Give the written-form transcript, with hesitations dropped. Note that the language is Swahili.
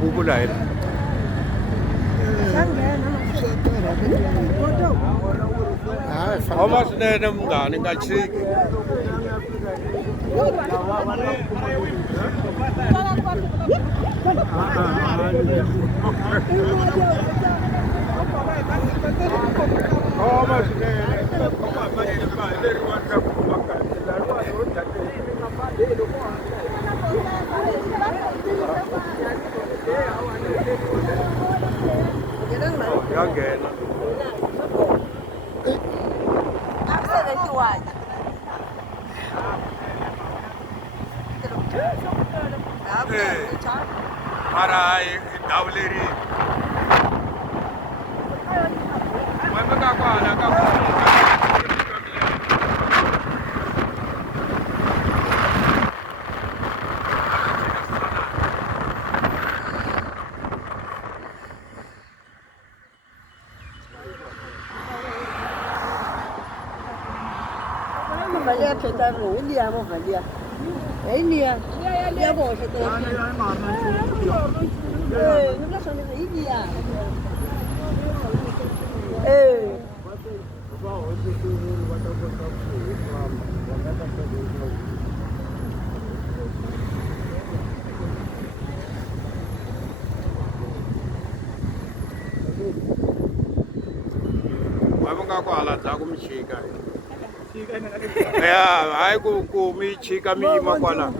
Bubula yena. Homa swinene munghani nga chiki. Homa swinene. Hanghena. Mara Ndlwini. Mama kakwana kakufika. Valia peta ro, ini amo valia. Ini ya. Ya bo se to. Nunca sono ini ya. Mama kakwala za kumchika. Ya, hayi ku mi chika mi makwana.